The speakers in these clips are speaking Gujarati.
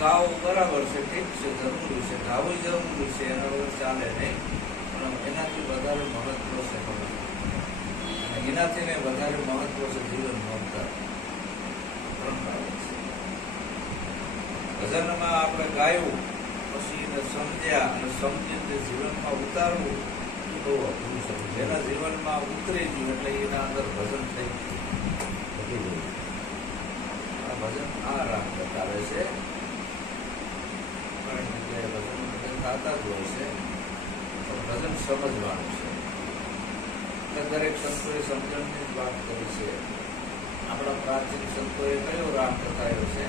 ગાવું બરાબર છે, ઠીક છે, જરૂરી છે, ગાવું જરૂરી છે, એના વગર ચાલે નહીં, પણ એનાથી વધારે મહત્વ છે ભજન, અને એનાથી ને વધારે મહત્વ છે જીવન મમતા. ભજનમાં આપણે ગાયું પછી એને સમજ્યા અને સમજીને જીવનમાં ઉતારવું એ બહુ અઘરું છે. જેના જીવનમાં ઉતરી ગયું એટલે એના અંદર ભજન થઈ ગયું. આ ભજન આ રાગ બતાવે છે. ઘણી જગ્યાએ ભજન થતા જ હોય છે, પણ ભજન સમજવાનું છે. દરેક સંતોએ સમજણની જ વાત કરી છે. આપણા પ્રાચીન સંતોએ કયો રાગ બતાવ્યો છે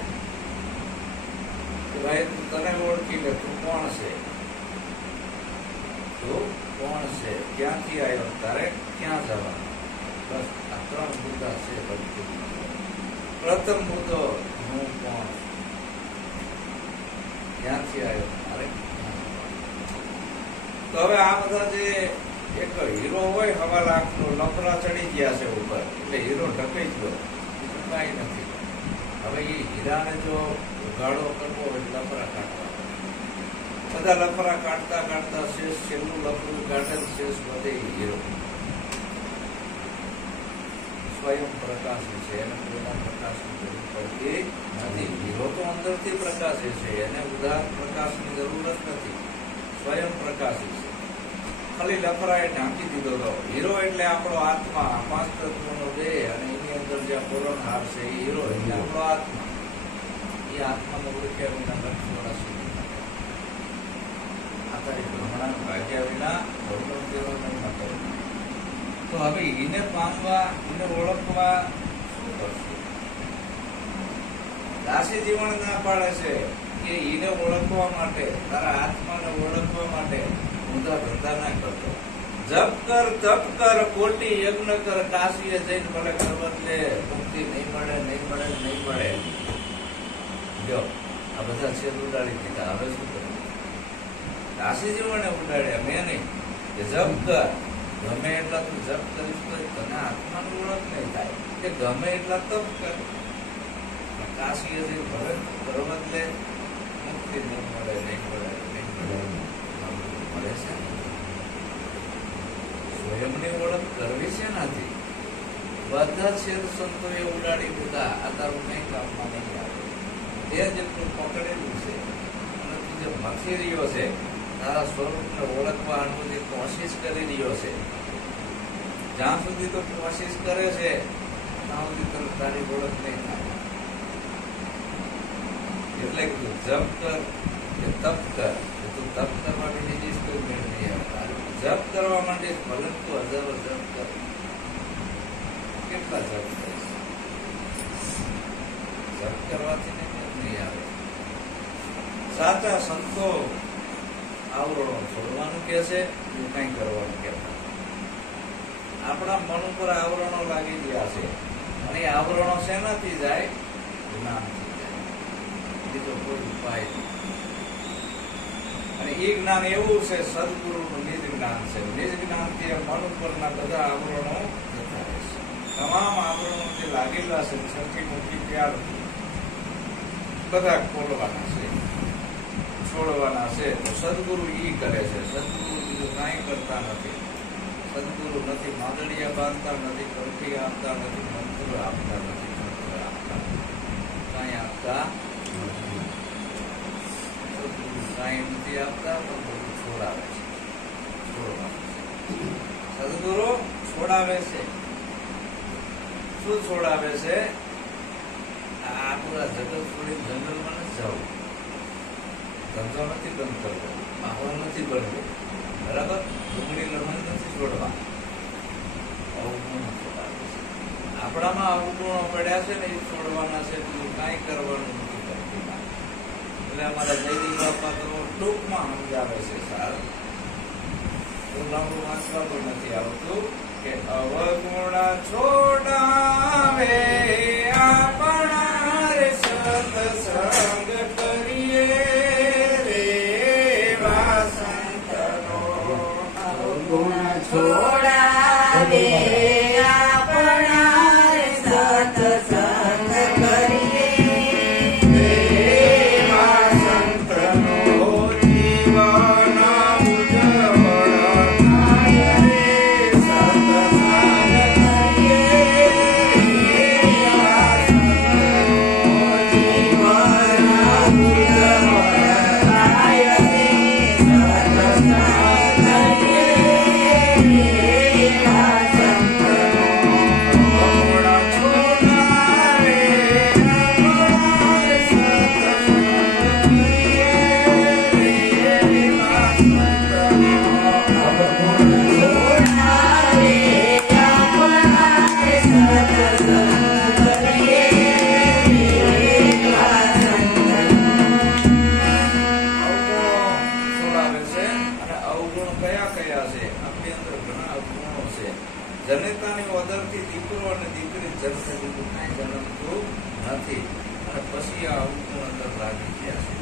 કે ભાઈ તું તને ઓળખી લે, તું કોણ છે, તું કોણ છે, ક્યાંથી આવ્યો, તારે ક્યાં જવાનું. બસ આ 3 મુદ્દા છે ભક્તિ. પ્રથમ મુદ્દો હું કોણ, ક્યાંથી આવ્યો, તારે ક્યાં જવાનું. તો હવે આ બધા જે એક હીરો હોય 1.25 લાખનો, લફરા ચડી ગયા છે ઉપર, એટલે હીરો ઢકાઈ ગયો, બીજું કાંઈ નથી. હવે એ હીરાને જો ઉઘાડો કરવો હોય લફરા કાઢવા, બધા લફરા કાઢતા કાઢતા શેષ છેલ્લું લફરું કાઢે, શેષ વધે હીરો. સ્વયં પ્રકાશી છે, એને કોઈના પ્રકાશની જરૂર પડતી નથી. હીરો તો અંદરથી પ્રકાશી છે, એને ઉધાર પ્રકાશની જરૂર જ નથી, સ્વયં પ્રકાશી છે. ખાલી લફરાએ ઢાંકી દીધો હતો. હીરો એટલે આપણો આત્મા, 5 તત્વોનો દેહ, અને એની અંદર જે પોલનહાર છે એ હીરો એટલે આપણો આત્મા. એ આત્માનો ઓળખ્યા વિના લક્ષ્મણ સુધી આ તારી ભ્રમણા ભાગ્યા વિના ભગવાન દેવાનો માટે. તો હવે એને પામવા, એને ઓળખવા શું કરશું? દાસી જીવન ના પાડે છે કે એને ઓળખવા માટે, તારા આત્માને ઓળખવા માટે ઊંધા ધંધા ના કરતો. જપ કર, તપ કર, કોટી યજ્ઞ કર, કાશીએ જઈને ભલે પર્વત લે, મુક્તિ નહીં મળે, નહીં મળે, નહીં મળે. જો આ બધા છેદ ઉડાડી દીધા. હવે શું કરવું? કાશી જીવને ઉડાડ્યા, મેં નહીં. કે જપ કર, ગમે એટલા તું જપ કરીશ તો તને આત્માનું ઓળખ નહીં થાય. કે ગમે એટલા તપ કર, કાશીએ જઈને ભલે પર્વત લે, મુક્તિ નહીં મળે, નહીં મળે, નહીં મળે. મળે છે સ્વયંની ઓળખ કરવી છે નથી. બધા છેદ સંતોએ ઉડાડી દીધા. આ તારું કઈ કામમાં નહીં આવે. તે જેટલું પકડેલું છે અને તું જે મથી રહ્યો છે, તારા સ્વરૂપને ઓળખવાનું જે કોશિશ કરી રહ્યો છે, જ્યાં સુધી તો કોશિશ કરે છે ત્યાં સુધી તને તારી ઓળખ નહીં થાય. એટલે તું જપ કર કે તપ કર, તું તપ કરવા માટે કોઈ મેળ નહીં આવતા. જપ કરવા માટે ભલે તું હજારો જપ કર, કેટલા જપ કરીશ? જપ કરવાથી નહીં આવે. સાચા સંતો આવરણો છોડવાનું કે છે, એવું કઈ કરવાનું કહેતા. આપણા મન ઉપર આવરણો લાગી ગયા છે, અને એ આવરણો શેનાથી જાય? જ્ઞાનથી જાય. બીજો કોઈ ઉપાય નહીં. અને એ જ્ઞાન એવું છે, સદગુરુનું નિજ જ્ઞાન છે. નિજ જ્ઞાનથી મન ઉપરના બધા આવરણો જતા રહેશે. તમામ આવરણો જે લાગેલા છે, છઠ્ઠી મુઠ્ઠી ત્યારથી બધા ખોલવાના છે, છોડવાના છે. તો સદગુરુ ઈ કરે છે. સદગુરુ બીજું કાંઈ કરતા નથી. સદગુરુ નથી માંદડિયા બાંધતા, નથી કંઠી આપતા, નથી મંત્ર આપતા, નથી મંત્ર આપતા, કાંઈ આપતા કાંઈ નથી આપતા, પણ બધું છોડાવે છે. સદગુરુ છોડાવે છે. શું છોડાવે છે? આ પૂરા જગત છોડી જંગલમાં નથી જવું, ધંધો નથી બંધ કરવો, માહોલ નથી બનવો, બરાબર? ડુંગળી લમણ નથી છોડવા. અવગુણો છોડાવે છે. આપણામાં અવગુણો પડ્યા છે ને, એ છોડવાના છે. બીજું કાંઈ કરવાનું નથી કરતું. એટલે અમારા જયદીપ બાપા તો ટૂંકમાં સમજાવે છે. સારું, તો લાંબુ વાંચવાનું નથી આવતું કે અવગુણ છોડાવે આપણા રે સત્સંગ કરીએ રે વાસંતનો. અવગુણ છોડાવે આપણા રે સત્સંગ કરીએ રે વાસંતનો. અવગુણ અંદર લાગી ગયા છે.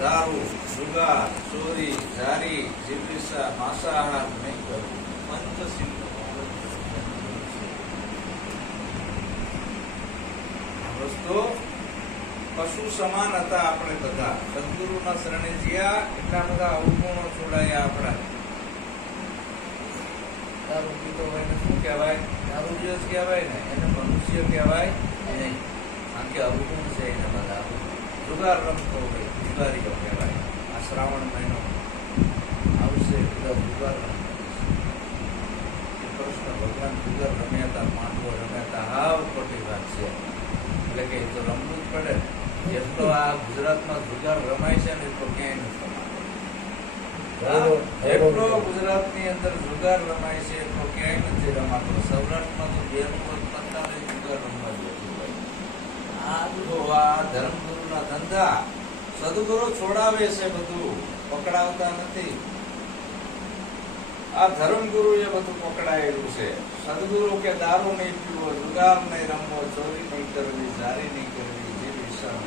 દારૂ, જુગાર, ચોરી, જારી, જીવલિસા, માંસાહાર નહીં કરવું. પંચશીલ વસ્તુ પશુ સમાન હતા આપણે બધા. સદગુરુના શરણે જ્યાં એટલા બધા અવગુણો છોડાયા આપણા. દારૂ પીતો હોય ને શું કહેવાય? દારૂડિયો જ કહેવાય ને, એને મનુષ્ય કહેવાય નહીં. કારણ કે અવગુણ છે એને બધા. જુગાર રમતો હોય જુગારીઓ કહેવાય. આ શ્રાવણ મહિનો આવશે બધા જુગાર રમતા. કૃષ્ણ ભગવાન જુગાર રમ્યા હતા, પાંડવો રમ્યા હતા. હાવ ખોટી વાત છે. એટલે કે એ તો રમવું જ પડે. જેટલો આ ગુજરાતમાં જુગાર રમાય છે ને એટલો ક્યાંય નથી રમાતો. એટલો ગુજરાતની અંદર જુગાર રમાય છે એટલો ક્યાંય નથી રમાતો. સૌરાષ્ટ્રમાં તો બેનું પત્તાને જુગાર રમવા જોઈએ. આ ધર્મગુરુના ધંધા સદગુરુ છોડાવે છે, બધું પકડાવતા નથી. આ ધર્મગુરુ એ બધું પકડાયેલું છે. સદગુરુ કે દારૂ નહીં પીવો, જુગાર નહીં રમવો, ચોરી નહીં કરવી, જારી નહીં કરવી, જીવ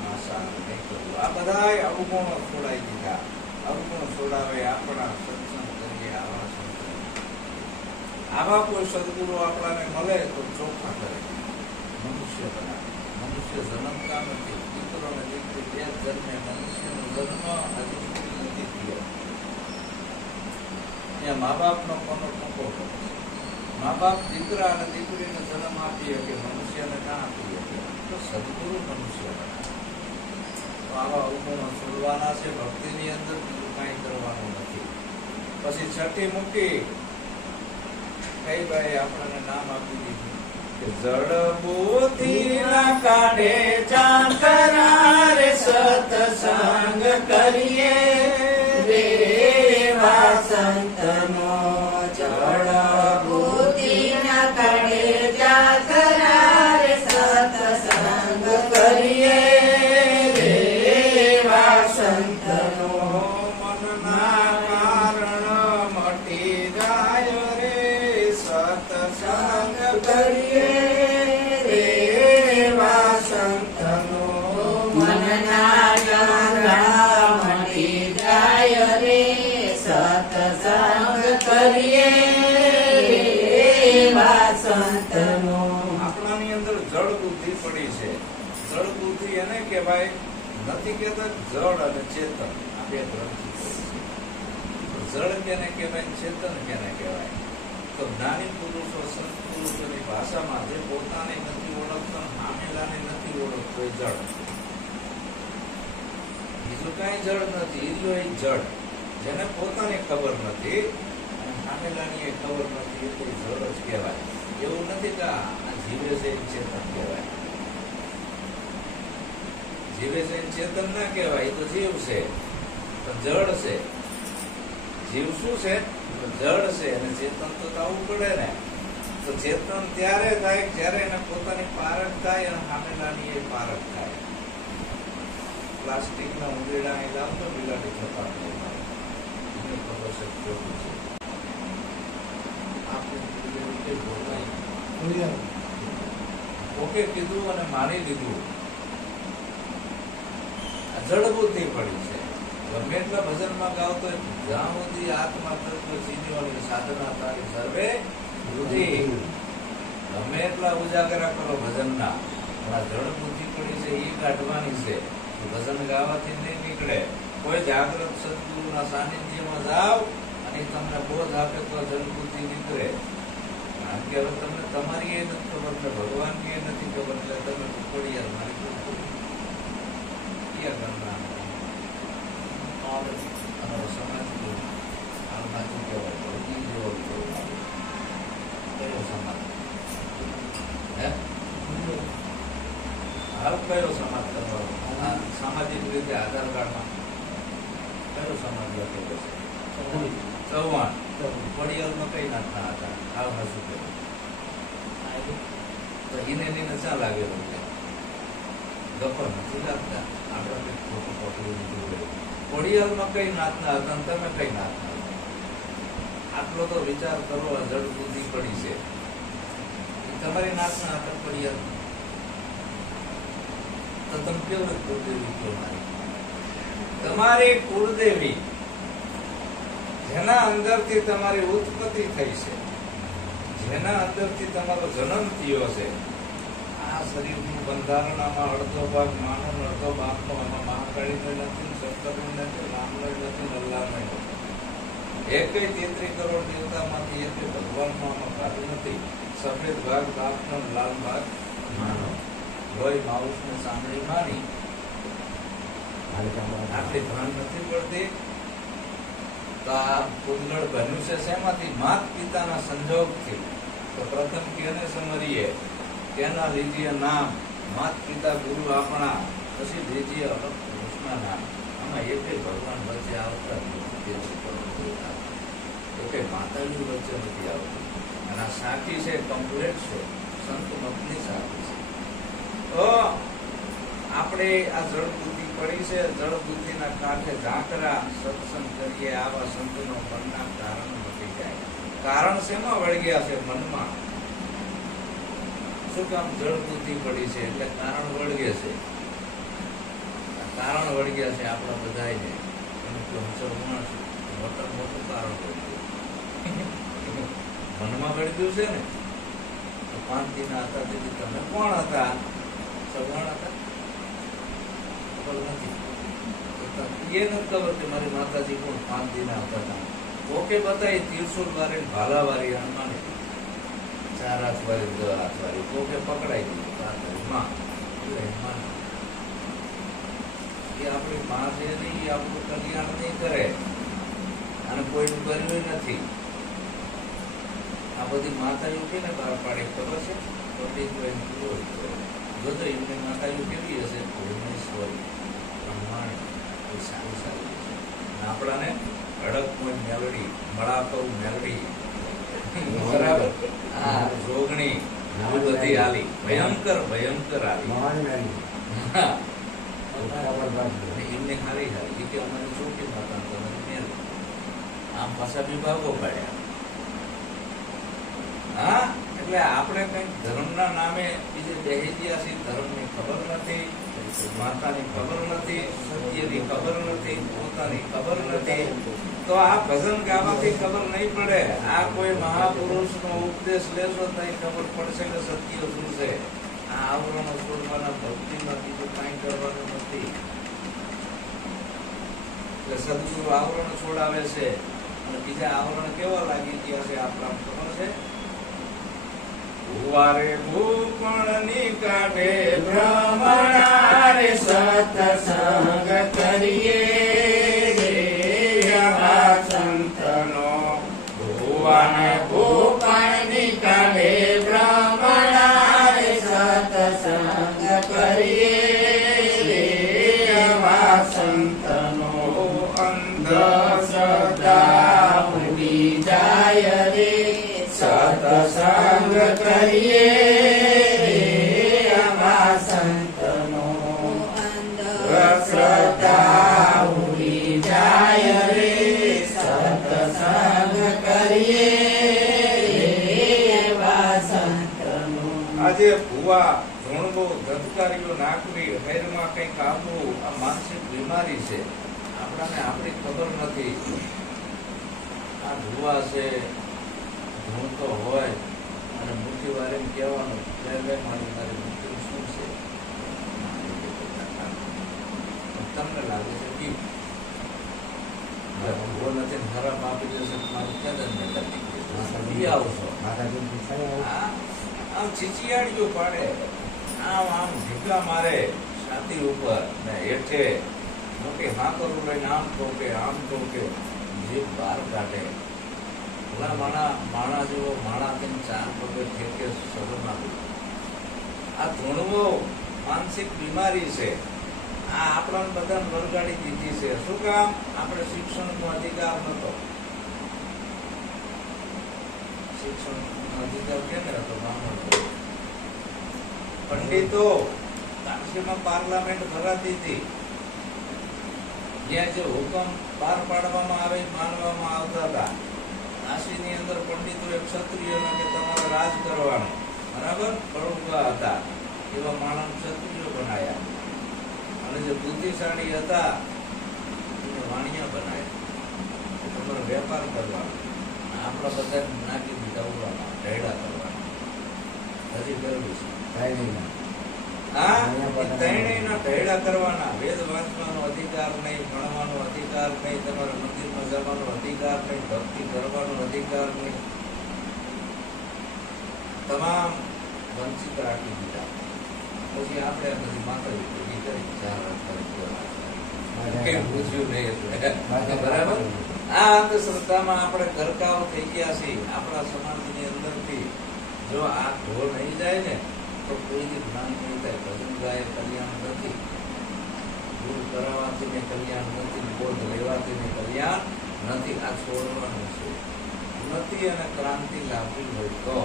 માંસાહાર નહીં કરવું. આ બધા અવગુણો છોડાઈ દીધા. અવગુણ છોડાવે આપણા સત્સંગ કરીએ. આવા કોઈ સદગુરુ આપણાને મળે તો ચોખ્ખા કરે, મનુષ્ય બનાવે. મનુષ્ય જન્મતા નથી. દીકરો ને દીકરી બે જન્મે. મનુષ્યનો જન્મ હજુ નથી થયો. ત્યાં મા બાપ નો કોનો ટૂંકો કરે છે. મા બાપ દીકરા અને દીકરીને જન્મ આપી શકે, મનુષ્યને ના આપી શકે. તો સદગુરુ મનુષ્ય બનાવે. તો આવા અવગુણો છોડવાના છે. ભક્તિની અંદર બીજું કાંઈ કરવાનું નથી. પછી છઠ્ઠી મૂકી કઈ ભાઈ આપણને નામ આપી દીધું કે જડ બુદ્ધિ ના કાઢે ચાકરા સત્સંગ કરીએ દેવા સંતનો. જળ બુદ્ધિ ના કાઢે જાગરા રે સત્સંગ કરીએ દેવા સંતનો. મનના કારણ મટી જાય રે સત્સંગ કરીએ દેવા સંતનો. મનના ગંગા મટી જાય રે સત્સંગ કરીએ દેવા સંતનો. આપણાની અંદર જળ બુદ્ધિ પડી છે. જળ બુદ્ધિ એને કહેવાય. નથી કહેતા જળ અને ચેતન આ બે ગ્રંથિ પડી છે. જળ કેને કહેવાય, ચેતન કેને કહેવાય? તો જ્ઞાની પુરુષો, સંત પુરુષોની ભાષામાં જે પોતાને નથી ઓળખતો, સામેલાને નથી ઓળખતો એ જળ. બીજું કઈ જળ નથી. એ જળ જેને પોતાને ખબર નથી અને સામેલાની એ ખબર નથી, એ કોઈ જળ જ કહેવાય. એવું નથી કે આ જીવે છે એ ચેતન કહેવાય. જીવે છે એ ચેતન ના કહેવાય. એ તો જીવ છે પણ જળ છે. જીવ શું છે? જળ છે. અને ચેતન તો થવું પડે ને. તો ચેતન ત્યારે થાય જ્યારે એને પોતાની પારખ થાય અને સામેલાની એ પારખ થાય. પ્લાસ્ટિકના ઉંદેડા એ લાવતો બિલાડી થતા એને ખબર છે ખોટું છે. ઓકે કીધું અને માની લીધું. જળ બુદ્ધિ પડી છે. ગમે એટલા ભજનમાં ગાવતો જ્યાં સુધી આત્મા તત્વ ચીનીઓની સાધના તારી સર્વે બુદ્ધિ. ગમે એટલા ઉજાગરા કરો ભજનના, પણ આ જળ બુદ્ધિ પડી છે એ કાઢવાની છે. ભજન ગાવાથી નહીં નીકળે. કોઈ જાગૃત સદગુરુના સાનિધ્યમાં જાઓ અને તમને બોધ આપે તો જળ બુદ્ધિ નીકળે. કારણ કે હવે તમને તમારી એ નથી ખબર ને ભગવાનની એ નથી ખબર, એટલે તમે ટુકડીયા મારી સમાજ બાજુ કહેવાય કયો સમાજ? હાલ કયો સમાજ તમારો? સામાજિક રીતે આધાર કાર્ડમાં કયો સમાજ લખેલો છે? ચૌહાણ. વડિયાળમાં કઈ નાખતા હતા? હાલ શું કહેવાય? તો એને શા લાગેલું છે? ગફર નથી લાગતા. આપણે કઈ ખોટું પકડી લીધું હોય. વડિયાળમાં કઈ નાથના હતા તમે કઈ નાથના હતા? આટલો તો વિચાર કરો. જળ બુદ્ધિ પડી છે. તમારી નાથના હતા વડિયાળ. તો તમે કેવું કુળદેવી કહો તમારી કુળદેવી જેના અંદરથી તમારી ઉત્પત્તિ થઈ છે, જેના અંદરથી તમારો જન્મ થયો છે, આ શરીરનું બંધારણ આમાં અડધો ભાગ માનો અડધો ભાગનો આમાં મહાકાળીનો નથી, શંકરનો નથી, રામનો નથી, અલ્લાહનો નથી. એકેય 33 કરોડ દેવતામાંથી એકેય ભગવાનનો આમાં ભાગ નથી. સફેદ ભાગ બાપનો, લાલ ભાગ માનો. લોહી માઉસ ને સાંભળી માની આટલી ભાન નથી પડતી. તો આ કુંડળ બન્યું છે શેમાંથી? માત પિતાના સંજોગથી. તો પ્રથમ કેને સમરીએ? કેના લીજીએ નામ? માત પિતા ગુરુ આપણા. પછી લીજીએ કૃષ્ણ નામ. આમાં એકેય ભગવાન વચ્ચે આવતા એકે માતાજી વચ્ચે નથી આવતું. અને આ સાખી છે, કમ્પ્લેટ છે, સંત મતની સાખી છે. તો આપણે આ જળ બુદ્ધિ પડી છે, જળ બુદ્ધિના કાંઠે ઝાંકરા સત્સંગ કરીએ, આવા સંતનો મનના કારણ મટી જાય. કારણ શેમાં વળગ્યા છે? મનમાં. શું કામ? જળ બુદ્ધિ પડી છે એટલે કારણ વળગે છે. કારણ વળગ્યા છે આપણા બધાને. એનું મોટું કારણ મનમાં વળગ્યું છે ને. 5 દીના હતા તેથી તમે કોણ હતા? સગવણ હતા? ખબર નથી. એ નથી ખબર કે મારી માતાજી કોણ 5 દીના હતા. ઓકે બતાવી તીરસુલ વાળી, ભાલા વાળી, હનુમાન 4 હાથ વાળી, 10 હાથ વાળી. ઓકે પકડાઈ દીધી માં. એ આપણી માં છે નહીં, એ આપણું કલ્યાણ નહીં કરે અને કોઈનું કર્યું નથી. આ બધી માતાઓ કેને બહાર પાડે ખબર છે? જોજો એમની માતાઓ કેવી હશે? સારું સારું છે. આપણાને અડક મેલડી, મળાપવ મેલડી, બરાબર, હા જોગણી બધી આલી, ભયંકર ભયંકર આલી. એમને હારી હારી કે અમારી ચોકી માતા તમારી મેલ. આમ પાછા વિભાગો પાડ્યા. હા, એટલે આપણે કઈક ધર્મના નામે બીજે બેહી ગયા છીએ. ધર્મની ખબર નથી, માતાની ખબર નથી, સત્યની ખબર નથી, પોતાની ખબર નથી. તો આ ભજન ગાવાથી ખબર નહીં પડે. આ કોઈ મહાપુરુષનો ઉપદેશ લેશો તો ખબર પડશે કે સત્ય શું છે. આ આવરણો છોડવાના, ભક્તિમાં બીજું કાંઈ કરવાનું નથી. એટલે સદગુરુ આવરણ છોડાવે છે અને બીજા આવરણ કેવા લાગી ગયા છે આપણા ખબર છે? ભુવારે ભૂપણની કાઢે ભ્રમણારે સત્સંગ કરીએ સંતનો. ભુવાને ભૂપણની કાઢે ભ્રમણારે સત્સંગ કરીએ સંતનો. અંધ સદા ઉડી જાય રે સત્સંગ કરીએ સંતનો. શ્રદ્ધા ઉડી જાય રે સત્સંગ કરીએ સંતનો. આજે ભુવા ધૂણવો, ધબકારીઓ નાખવી, હેરમાં કંઈક આવવું, આ માનસિક બીમારી છે. આપણાને આપણી ખબર નથી. આ ભુવા છે, ધૂણતો હોય અને મુઠ્ઠી વારે કહેવાનું મારી મુઠ્ઠી શું છે? તમને લાગે છે કે ભૂવો નથી ખરાબ આપી જશે મારું ક્યાં નથી આવશો. આમ ચીચિયાડીઓ પાડે, આમ આમ ઢીકલા મારે છાતી ઉપર ને હેઠે મોટી હાથો લઈને આમ ઠોકે, આમ ઠોકે, જીભ બહાર કાઢે. માણા જેવો માણા 4 પગે ઠેકે સદન આપે. આ ધૂણવો માનસિક બીમારી છે. આ આપણા બધાને વળગાડી દીધી છે. શું કામ? આપણે શિક્ષણનો અધિકાર નતો. શિક્ષણનો અધિકાર કેને હતો? પંડિતો કાશીમાં પાર્લામેન્ટ ભરાતી હતી. જ્યાં જે હુકમ બહાર પાડવામાં આવે માનવામાં આવતા હતા. કાશીની અંદર પંડિતોએ ક્ષત્રિયોને કે તમારે રાજ કરવાનું, બરાબર, પ્રભુત્વ હતા. એવા માણસ ક્ષત્રિયો બનાયા. શક્તિશાળી હતા એને વાણિયા બનાવ્યા તમારો વેપાર કરવાનો આપણા બધા નાખી દીધા ઉડામાં ઢેડા કરવાના હજી કરવું છે હા ત્રણેયના ઢેડા કરવાના વેદ વાંચવાનો અધિકાર નહીં ભણવાનો અધિકાર નહીં તમારા મંદિરમાં જવાનો અધિકાર નહીં ભક્તિ કરવાનો અધિકાર નહીં તમામ વંચિત રાખી દીધા પછી આપણે બધી માતાજી ભેગી કરી કેમ પૂછ્યું નહીં એટલે બરાબર આ અંધશ્રદ્ધામાં આપણે ગરકાવ થઈ ગયા છીએ આપણા સમાજની અંદરથી જો આ ઢોળ નહીં જાય ને તો કોઈની જ્ઞાન નહીં થાય ભજન ગાય કલ્યાણ નથી ગુરુ કરાવવાથી ને કલ્યાણ નથી બોધ લેવાથી ને કલ્યાણ નથી આ છોડવાનું છે નથી અને ક્રાંતિ લાવવી હોય તો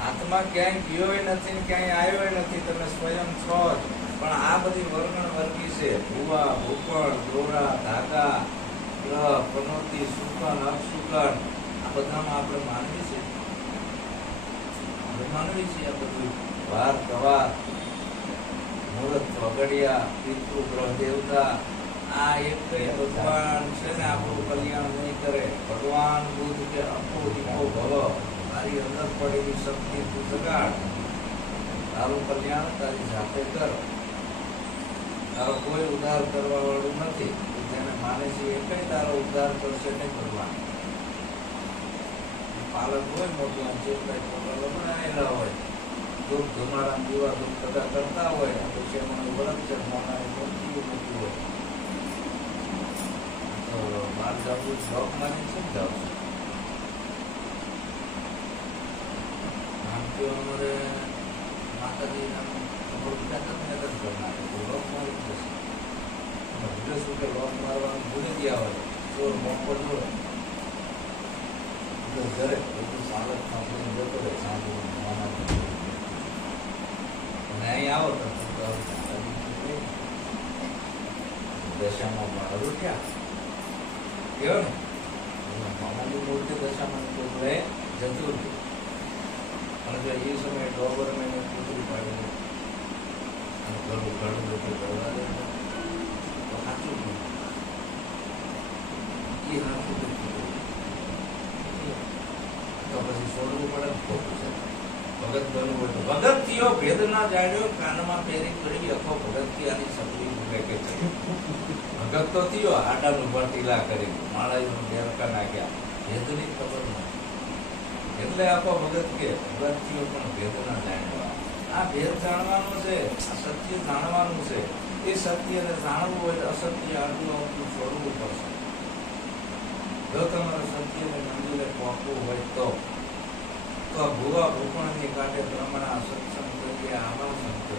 આત્મા ક્યાંય ગયો નથી ને ક્યાંય આવ્યો નથી તમે સ્વયં છો જ પણ આ બધી વર્ગણ વર્ગી છે ભૂવા ભૂપણ દોરા ધાગા ગ્રહ પનોતી સુકન અપસુકન આ બધામાં આપણે માનવી છે માનવી છે આ બધું વાર કવાર મુહૂર્ત વગડિયા પિતૃ ગ્રહ દેવતા આ એક ભગવાન છે ને આપણું કલ્યાણ નહીં કરે ભગવાન બુદ્ધ કે અપો દીપો ભવ તારી અંદર પડેલી શક્તિ તું જગાડ તારું કલ્યાણ તારી જાતે કર તારો કોઈ ઉદ્ધાર કરવા વાળું નથી જેને માને છે એ કઈ તારો ઉદ્ધાર કરશે નહીં ભગવાન પાલક હોય મોટું જે કઈ પોતાનો બનાવેલા હોય દુઃખ ધુમાડા દીવા દુઃખ બધા કરતા હોય પછી એમાં વ્રત છે મોનાની મૂર્તિઓ મૂકી હોય તો બહાર જવું શોખ માની છે જાવ આમ તો અમારે માતાજી લોક મારી જશે શું કે લોક મારવાનું ભૂલી ગયા હોય ચોર મોકો જોડે ઘરે બધું સાલતમાં ભૂલી જતો રહે સાંભળવાનું અને અહીં આવો તો દશામાં મારું ક્યાં કેવો ને મામાની મૂર્તિ દશામાં રહે જતું અને જો એ સમયે ડોબર મેં પૂતળી પાડી અને ઘણું ઘણું લોકો કરવા દે તો સાચું એ હાથું તો પછી છોડવું પડે ખોટું છે ભગત બનવું હોય તો ભગત થયો ભેદ ના જાણ્યો કાનમાં પહેરી કરી અખો ભગત થી આની સપડી ભૂલે કે છે ભગત તો થયો આડાનું ભરતીલા કરી માળાઈનું દેરકા નાખ્યા ભેદની ખબર નથી એટલે આખો ભગત કે ભગત થયો પણ ભેદ ના જાણ્યો આ ભેદ જાણવાનું છે આ સત્ય જાણવાનું છે એ સત્યને જાણવું હોય તો અસત્ય આટલું આટલું છોડવું પડશે જો તમારે સત્યને મંદિરે પહોંચવું હોય તો ભૂવા ભૂપણની કાંઠે બ્રહ્મણા સત્સંગ કરીએ આવા સંતો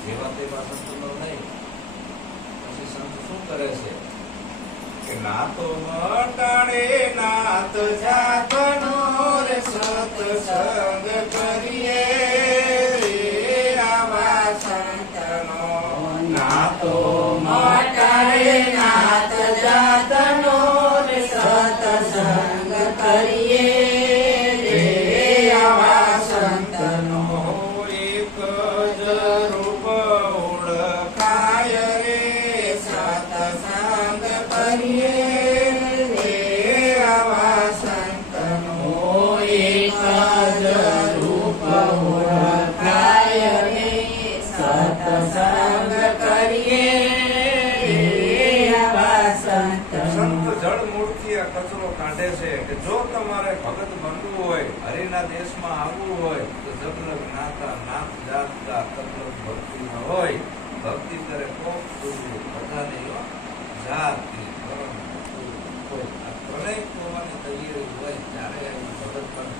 જેવા તેવા સંતો નહીં પછી સંત શું કરે છે કે નાતો મટાડે નાત જાતનો રે સત્સંગ કરીએ આવા સંતનો નાતો મટાડે નાત જાતનો રે સત્સંગ કરીએ કચરો કાઢે છે કે જો તમારે ભગત બનવું હોય હરિના દેશમાં આવવું હોય તો જગલગ નાતા નાત જાતતા તગલગ ભક્તિ ન હોય ભક્તિ કરે કોક બધાને જાતિ કોઈ પ્રલય હોવાની તૈયારી હોય ત્યારે ભગત બને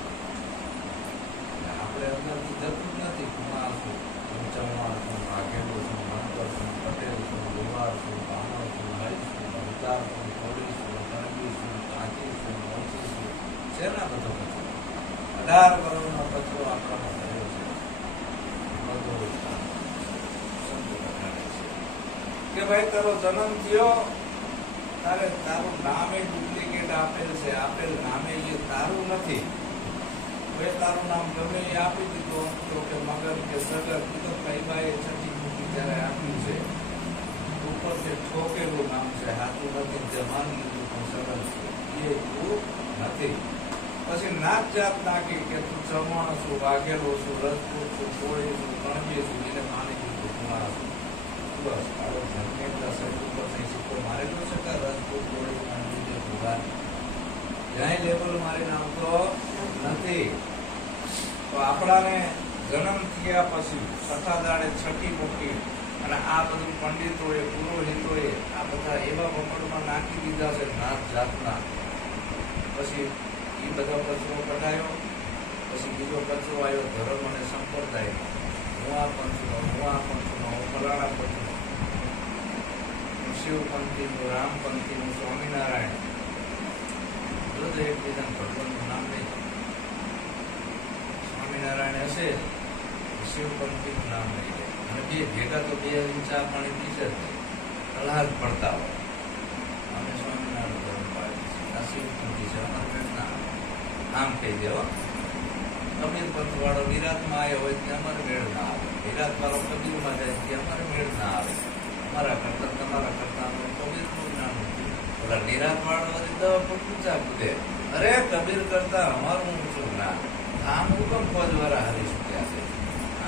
આપણે અંદરથી જતું જ નથી કુમાર છું ચૌહાણ છું ભાગેલો છું મંતર છું પટેલ છું વિવાર છું બામણ છું હરી છું અવતાર છું થોડી છું શેના બધો કચરો 18 કરોડનો કચરો આપણામાં થયો છે બધો સંત બતાવે છે કે ભાઈ તારો જન્મ થયો તારે તારું નામે ડુપ્લિકેટ આપેલ છે આપેલ નામે એ તારું નથી હવે તારું નામ ગમે એ આપી દીધું તો કે મગર કે સગર તો કઈ બાએ છઠ્ઠી મૂકી ત્યારે આપ્યું છે આવડતું નથી તે માની લીધું પણ સરળ છે એ પૂરું નથી. પછી નાત જાત નાખી કે તું ચવાણ છું, વાઘેલો છું, રજપૂત છું, કોળી છું, કણબી છું, એને માની લીધું કુમાર છું. બસ આવો જન્મેલા શરીર ઉપર સિક્કો મારેલો છે કે રજપૂત, કોળી, કણબી, કુમાર ક્યાંય લેબલ મારીને આવતો નથી. તો આપણાને જન્મ થયા પછી છઠ્ઠા દાડે છઠ્ઠી મૂકી અને આ બધું પંડિતોએ, પુરોહિતોએ આ બધા એવા વમળમાં નાખી દીધા છે નાત જાતના. પછી એ બધો કચરો કઢાયો. પછી બીજો કચરો આવ્યો ધર્મ અને સંપ્રદાય. હું આ પંથનો, હું આ પંથનો, હું ફલાણા પંથનો, હું શિવપંથીનું, રામપંથીનું, સ્વામિનારાયણ. બધું એકબીજા ભગવાનનું નામ નહીં. સ્વામિનારાયણ હશે, શિવપંથીનું નામ નહીં લે અને બે ભેગા તો બે ચા પાણી પીશે જ કલાક પડતા હોય. અમે સ્વામિનારાયણ ધર્મ પાડીએ છીએ, આ શિવપંથી છે, અમારે ના આમ કહી દેવો. કબીર પંથ વાળો વિરાટમાં આવ્યો હોય ત્યાં અમારે મેળ ના આવે. વિરાટ વાળો કબીરમાં જાય ત્યાં અમારે મેળ ના આવે. અમારા કરતા તમારા કરતા અમે કબીરનું જ્ઞાન નથી. ઓલા નિરાત વાળો દવા પર પૂછા પૂછે, અરે કબીર કરતા અમારું ઊંચું જ્ઞાન. આમ હુકમ ફોજ વાળા હરી છૂટ્યા છે,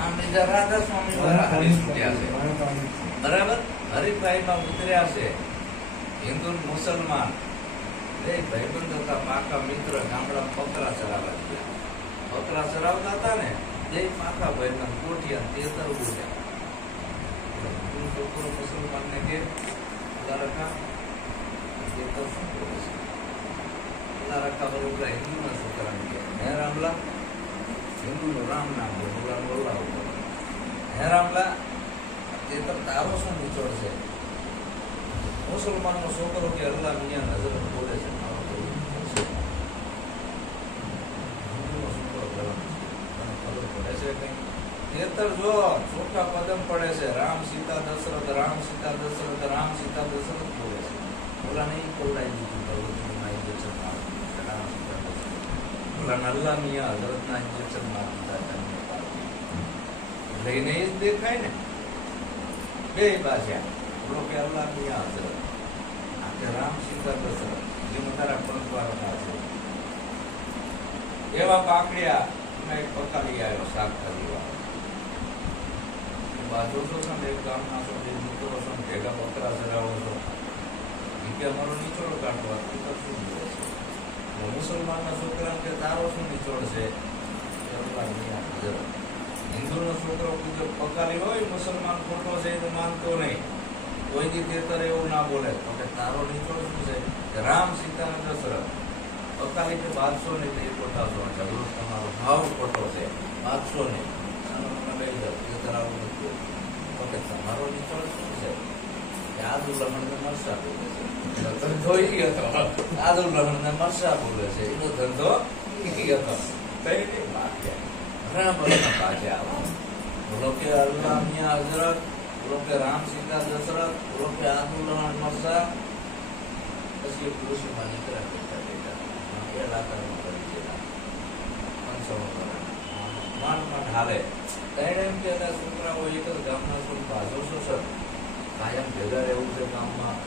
આમ બીજા રાધા સ્વામી વાળા હરી છૂટ્યા છે. બરાબર હરિભાઈમાં ઉતર્યા છે હિન્દુ મુસલમાન બે ભાઈબંધ હતા, પાકા મિત્ર. ગામડા બકરા ચરાવવા ગયા. બકરા ચરાવતા હતા ને બે પાકા ભાઈબંધ કોઠિયા તેતર બોલ્યા. છોકરો મુસલમાન ને કે રખા તેતર શું બોલે છે? રખા બરોબર હિન્દુના છોકરાને કે હે રામલા, હિન્દુનું રામ નામ બોલા બોલા હે રામલા, તેતર તારો શું નિચોડ છે? મુસલમાન નો છોકરો કે અલ્લાહ મિયાં હઝરત બોલે છે. હિન્દુનો છોકરો ગરમ ખબર પડે છે કઈ? તેતર જો ચોખ્ખા પદમ પડે છે, રામ સીતા દશરથ, રામ સીતા દશરથ, રામ સીતા દશરથ બોલે છે. બોલા નહીં બોલાઈ દીધું ભગવતીમાં ઇન્જેક્શન મારું રામ સીતા દશરથ. બોલા અલ્લાહ મિયાં હઝરત ના ઇન્જેક્શન મારું લઈને જ દેખાય ને બે ભાષા. બોલો કે અલ્લાહ મિયાં હઝરત કે રામ સીતા દશરથ જે તારા પંથવાળા છે. એવા પાકડિયા મેં એક પકાલી આવ્યો શાક કરી બાજુ છો ને એક ગામના છો, બે મિત્રો છો, ભેગા બકરા ચરાવો છો, કે અમારો નીચોડ કાઢવા તો શું બોલે છે? મુસલમાનના છોકરા કે તારો શું નીચોડ છે? હિન્દુનો છોકરો પૂજો પકાલી હોય, મુસલમાન ખોટો છે એ માનતો નહીં. કોઈ દી તેતર એવું ના બોલે તો કે તારો નીચોડ શું છે? રામ સીતા અને દશરથ. પકાલી કે બાદશો ને તે ખોટા છો, ઝઘડો તમારો ભાવ ખોટો છે, બાદશો ને લઈ જાઓ તેતર આવું નથી. તો કે તમારો નીચોડ શું છે? આદુ લહણ ને મરસા બોલે છે. ધંધો ઈ હતો, આદુ લહણ ને મરસા બોલે છે, એનો ધંધો ઈ હતો. કઈ નહીં પાછે આવો. બોલો કે અલ્લાહ મિયાં હઝરત, બોલો કે રામ સીતા દશરથ, બોલો કે આદુ લહણ મરસા. પછી એક ઋષિમાં નીકળ્યા કરતા બેટા એ લાકડામાં કરી ગયેલા 55 માંડ માંડ હાલે. ત્યારે એમ કે છોકરાઓ એક જ ગામના છો, બાજુ છો સર કાયમ ભેગા રહેવું છે ગામમાં.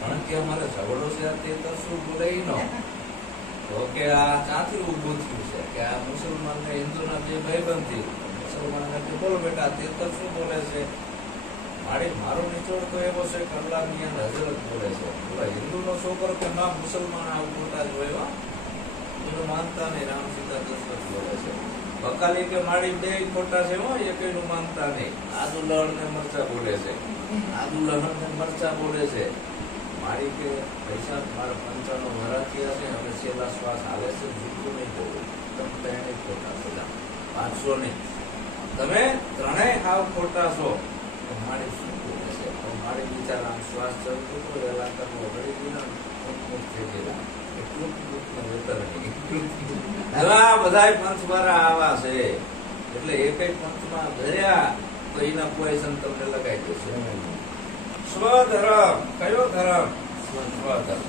કારણ કે અમારે ઝઘડો છે તે તો શું બોલે નો તો કે આ ચાથી ઉભું થયું છે કે આ મુસલમાન ને હિન્દુના બે ભાઈબંધ થી મુસલમાન ને કે બોલો બેટા તે તો શું બોલે છે? મારો નિચોડ તો એવો છે કે અલ્લાહ મિયાં હઝરત બોલે છે. બોલા હિન્દુનો છોકરો કે ના મુસલમાન આવું ખોટા જ હોય, એનું માનતા નહીં, રામ સીતા દશરથ બોલે છે. બકાલી કે મારી બે ખોટા છે હો, એકનું માનતા નહીં. આદુ લહણ ને મરચા બોલે છે, આદુ લહણ ને મરચા બોલે છે. મારી કે પૈસા મારા 55 વરસ થયા છે, હવે છેલ્લા શ્વાસ હાલે છે, જૂઠું નહીં બોલું. તમે ત્રણેય ખોટા છો, 500 નહીં, તમે ત્રણેય હાવ ખોટા છો. મારી શું બોલે છે? મારી બિચારા શ્વાસ ચડતો હતો, વેલા કરવો ઘડી દીધા થઈ ગયેલા. એટલું વેતર નહીં. બધા પંચવાળા આવા છે એટલે એક પંચમાં ધર્યા તો એના પોઈઝન તમને લગાઈ દેશે. સ્વધર્મ કયો ધર્મ? સ્વધર્મ.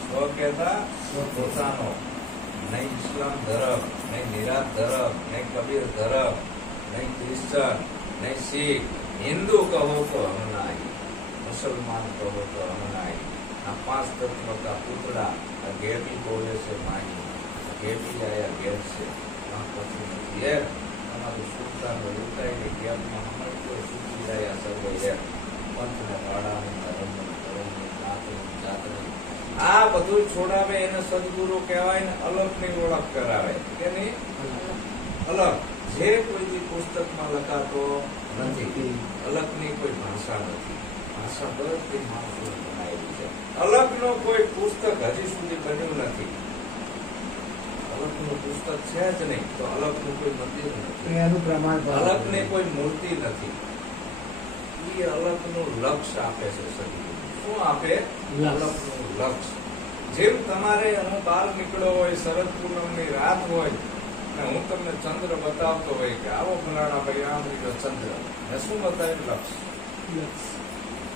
સ્વ કહેતા પોતાનો, નહીં ઇસ્લામ ધર્મ, નહીં નિરાત ધર્મ, નહીં કબીર ધર્મ, નહીં ક્રિશ્ચન, નહીં શીખ. હિન્દુ કહો તો હમણાં मुसलमान कहो तो अमनाई आ 5 तत्व का पुतड़ा आ गेटी बोले से माई गेटी आया गेट से वहां पति नहीं है हमारे सुल्तान रुकाई ने गेट में हमारे को सूची आया सब है पंच ने वाड़ा ने धर्म ने जात ने आ બધું છોડાવે એને સદગુરુ કહેવાય ને અલગની ઓળખ કરાવે કે નહીં અલગ જે કોઈ પુસ્તકમાં લખાતો નથી અલગની કોઈ ભાષા નથી ભાષા બધી માણસોએ બનાવેલી છે અલગનો કોઈ પુસ્તક હજી સુધી બન્યું નથી અલગનું પુસ્તક છે જ નહીં તો અલગનું કોઈ મંદિર નથી એનું પ્રમાણ અલગની કોઈ મૂર્તિ નથી એ અલગનું લક્ષ્ય આપે છે સદગુરુ શું આપે અલગનું લક્ષ્ય જેમ તમારે હું બહાર નીકળ્યો હોય શરદ પૂનમની રાત હોય ને હું તમને ચંદ્ર બતાવતો હોય કે આવો ફલાણા ભાઈ આમ લીધો ચંદ્ર ને શું બતાવ્યું લક્ષ્ય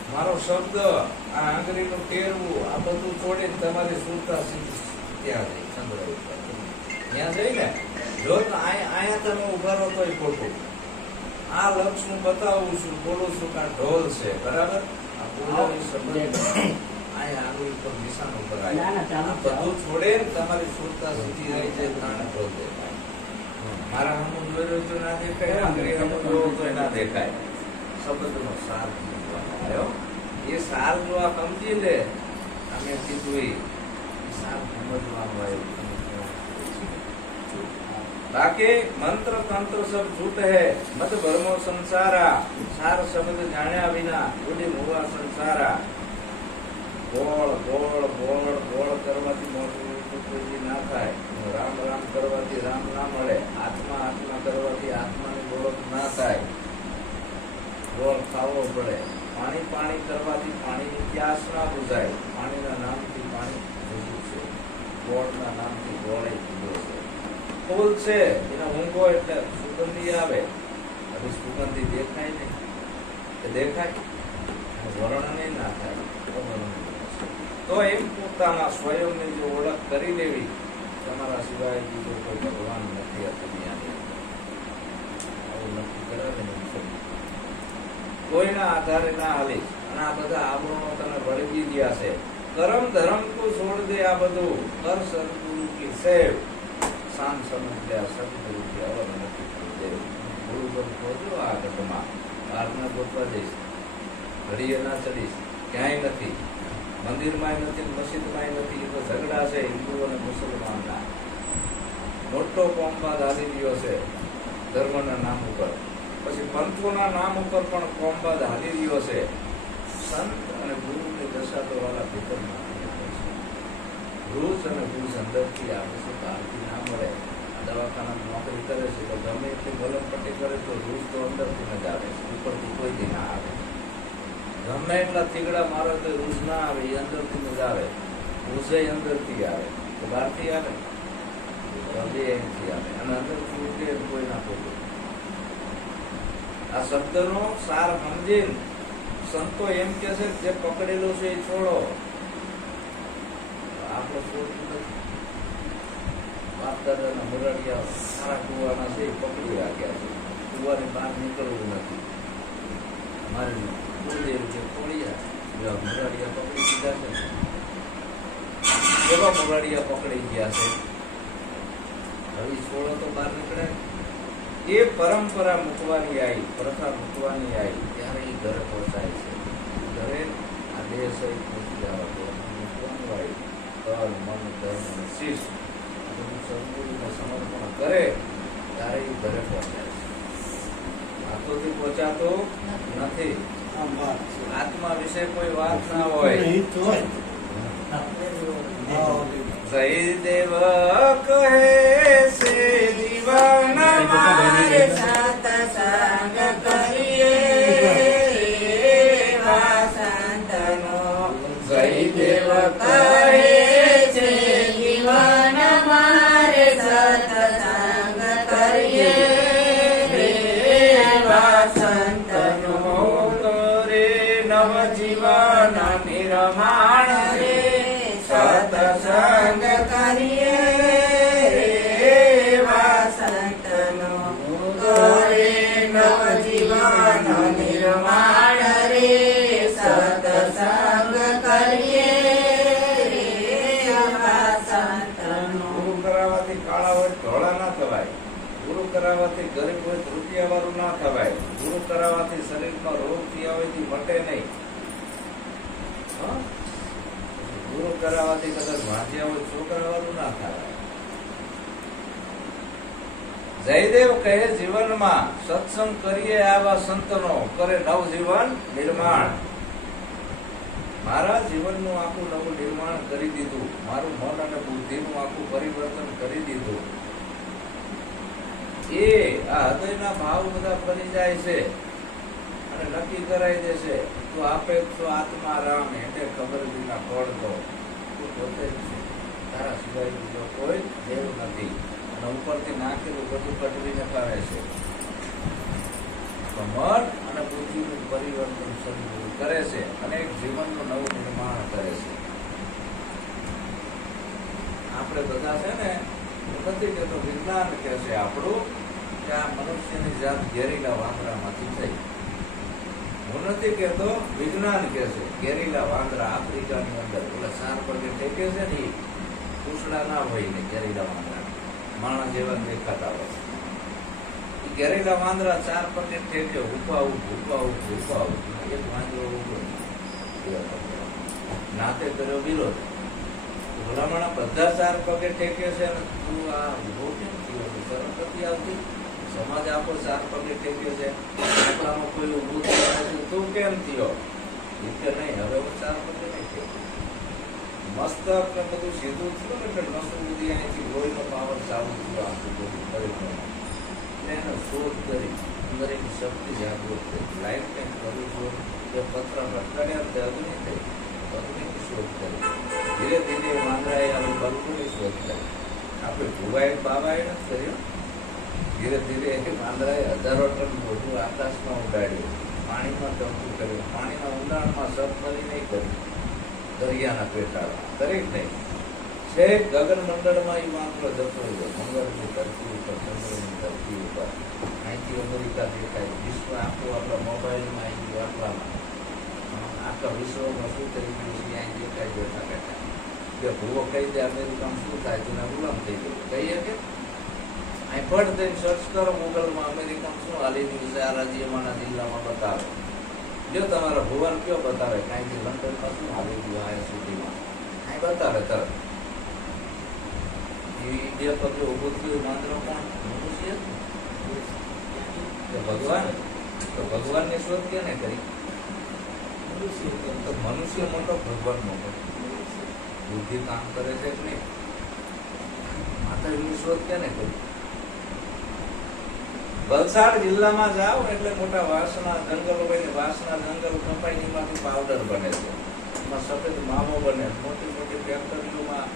મારો શબ્દ આ આંગળીનું ટેરવું આ બધું છોડીને તમારી સુરતા ત્યાં જઈ ચંદ્ર ઉપર ત્યાં જઈને જો અહીંયા તમે ઉભા રહો તો ખોટું આ લક્ષ્ય હું બતાવું છું બોલું છું કે આ ઢોલ છે બરાબર આ બોલવાની શબ્દ અહીંયા આંગળી ઉપર નિશાન ઉપર આવી બધું છોડે તમારી સુરતા સીધી રહી જાય પ્રાણ ઢોલ દેખાય મારા હમું જોઈ રહ્યો તો ના દેખાય આંગળી હમું જોવો તો ના દેખાય શબ્દનો સાર આવ્યો એ સાર જો આ સમજી લે અમે કીધું એ સાર સમજવાનું આવ્યું ताकि मंत्र तंत्र सब झूठ है मत भरमो संसारा सार शब्द जाण्या विना उड़ी हुआ संसारा गोल गोल गोल गोल करवाती मोटी ना थाय राम राम करवाती राम ना मळे आत्मा आत्मा करवाती आत्मा ने गोल ना थाय गोल खावो पड़े पानी पानी करवाती पानी ની પ્યાસ ના બુઝાય પાણીના નામથી પાણી બુઝું છે ગોળના નામથી ગોળે પીધો છે ફૂલ છે એના ઊંઘો એટલે સુગંધી આવે હવે સુગંધી દેખાય નહીં કે દેખાય વર્ણન ના થાય તો એમ પોતાના સ્વયંની જો ઓળખ કરી લેવી તમારા સિવાય બીજો કોઈ ભગવાન નથી આ દુનિયાની આવું નક્કી કરાવે ને કોઈના આધારે ના હાલી અને આ બધા આવરણો તમે વળગી ગયા છે કરમ ધર્મ તું છોડ દે આ બધું કર સદગુરુ કી સેવ શાન સમજ્યા સદગુરુ કી અવર નથી દે ગુરુ પર ખોજો આ ઘટમાં બહારના ગોતવા જઈશ ઘડીએ ના ચડીશ ક્યાંય નથી મંદિરમાં નથી મસ્જિદમાં નથી એ તો ઝઘડા છે હિન્દુ અને મુસલમાનના મોટો કોમવાદ હાલી રહ્યો છે ધર્મના નામ ઉપર પછી પંથોના નામ ઉપર પણ કોમવાદ હાલી રહ્યો છે સંત અને ગુરુની દશા તો વાળા ભીતરમાં રૂસ અને ભૂસ અંદરથી આવે છે બહારથી ના મળે દવાખાના નોકરી કરે છે તો ગમે એટલી મલમ પટ્ટી કરે તો રૂસ તો અંદરથી જ આવે છે ઉપરથી કોઈ દી ના આવે ગમે એટલા તીગડા મારો તો રૂસ ના આવે એ અંદરથી જ આવે રૂસે અંદરથી આવે તો બહારથી આવે બે અહીંથી આવે અને અંદરથી ઉઠે કોઈ ના કોઈ આ શબ્દનો સાર સમજીને સંતો એમ કે છે જે પકડેલો છે એ છોડો આપણો છોડતું નથી બાપ દાદાના મુરાડિયા સારા કુવાના છે એ પકડી રાખ્યા છે કુવાની બહાર નીકળવું નથી અમારે કુળદેવ જે ખોડિયા મુરાડિયા પકડી દીધા છે કેવા મુરાડિયા પકડી ગયા છે હવે છોડો તો બહાર નીકળે એ પરંપરા મૂકવાની આવી પ્રથા મૂકવાની આવી ત્યારે એ ઘરે પહોંચાય છે ઘરે આ દેહ સહિત પહોંચી જવા મૂકવાનું આવી તન મન ધન અને શીશ બધું સદગુરુને સમર્પણ કરે ત્યારે એ ઘરે પહોંચાય છે હાથોથી પહોંચાતો નથી આત્મા વિશે કોઈ વાત ના હોય જયદેવ કહે છે જીવન મારે સત્સંગ કરીએ સંતનો જયદેવ કહે છે જીવન મારે સત્સંગ કરીએ સંતનો રે નવ જીવન નિર્માણ રે સત્સંગ કરીએ સંતનો કરે નવ જીવન નિર્માણ રે સત કરાવવાથી ગરીબ હોય રૂપિયા વાળું ના થવાય. ગુરુ કરાવવાથી શરીરમાં રોગ થયા હોય તે મટે નહીં. હં? ગુરુ કરાવવાથી કદાચ વાંચ્યા હોય છોકરા વાળું ના થવાય. જયદેવ કહે જીવનમાં સત્સંગ કરીએ આવા સંતનો કરે નવજીવન નિર્માણ. મારા જીવનનું આખું નવું નિર્માણ કરી દીધું. મારું મન અને બુદ્ધિનું આખું પરિવર્તન કરી દીધું. એ આ હૃદયના ભાવ બધા બની જાય છે અને નક્કી કરાઈ દેશે તું આપે તો આત્મા રામ એટલે ખબર વિના પડતો તું પોતે જ છે. તારા સિવાય બીજો કોઈ દેવ નથી. અને ઉપરથી નાખેલું બધું કટવીને કરે છે. મન અને બુદ્ધિનું પરિવર્તન શરૂ કરે છે અને એક જીવનનું નવું નિર્માણ કરે છે. આપણે બધા છે ને નથી કહેતો વિજ્ઞાન કે છે આપણું કે આ મનુષ્યની જાત ઘેરીલા વાંદરામાંથી થઈ. હું નથી કહેતો વિજ્ઞાન કે છે ઘેરીલા વાંદરા આફ્રિકાની અંદર પેલા 4 પગે ટેકે છે ને એ પૂછડા ના હોય ને ઘેરીલા વાંદરા માણસ જેવા દેખાતા હોય. ઘેરેલા વાંદરા 4 પગે ઠેકે ઉભા એક વાંદરો ઉભો નાતે કર્યો વિરોધ. ભલામણા બધા 4 પગે ઠેકે છે ને તું આ ઉભો કેમ થયો? શરમ નથી આવતી? સમાજ આખો 4 પગે ઠેકે છે, આપણામાં કોઈ ઉભું થયું નથી, તું કેમ થયો? કે નહીં, હવે હું 4 પગે નહીં ઠેકે. મસ્તક ને બધું સીધું થયું ને એટલે નસું બધી અહીંથી લોહીનો પાવર ચાલુ થયો. આખું બધું કરી એને શોધ કરી અંદર એક શક્તિ જાગૃત થઈ. લાઈફ કંઈક કરવું જોઈએ કે પત્ર ભટકાડ્યા અગ્નિ થઈ, અગ્નિની શોધ કરી. ધીરે ધીરે વાંદરાએ આવી બલ્બની શોધ કરી. આપણે ભુવાએ બાબાએ નથી કર્યું. ધીરે ધીરે વાંદરાએ 1000 ટન મોઢું આકાશમાં ઉડાડ્યું, પાણીમાં ટંકું કર્યું, પાણીના ઊંડાણમાં સબમરી નહીં કર્યું, દરિયાના પેટાળમાં દરેક નહીં. છેક ગગન મંડળમાં એ વાંદરો જતો રહ્યો. મંગળની ધરતી ઉપર, ચંદ્રની ધરતી ઉપર. અહીંથી અમેરિકા દેખાય, વિશ્વ આખું આપણા મોબાઈલમાં આવી ગયું. આટલામાં આખા વિશ્વમાં શું થઈ ગયું છે અહીં દેખાય બેઠા બેઠા. કે ભૂવો કહી દે અમેરિકામાં શું થાય તેના ગુલામ થઈ ગયું કહીએ કે અહીં ફટ થઈને સર્ચ કરો ગૂગલમાં અમેરિકામાં શું હાલી રહ્યું છે, આ રાજ્યમાંના જિલ્લામાં બતાવે. જો તમારા ભુવન કયો બતાવે, કાંઈથી લંડનમાં શું હાલી ગયું આ સિટીમાં અહીં બતાવે તરત. બે પગલે ઉભું થયું વાંદરો કોણ? મનુષ્ય. ભગવાન તો ભગવાનની શોધ કેને કરી? તો મનુષ્ય મોટો, ભગવાન મોટો. બુદ્ધિ કામ કરે છે કે નહીં? માતાજીની શોધ કેને કરી? વલસાડ જિલ્લામાં જાઓ એટલે મોટા વાંસના જંગલ હોય ને વાંસના જંગલ કપાઈ માંથી પાવડર બને છે. એમાં સફેદ માવો બને. મોટી મોટી ફેક્ટરીઓમાં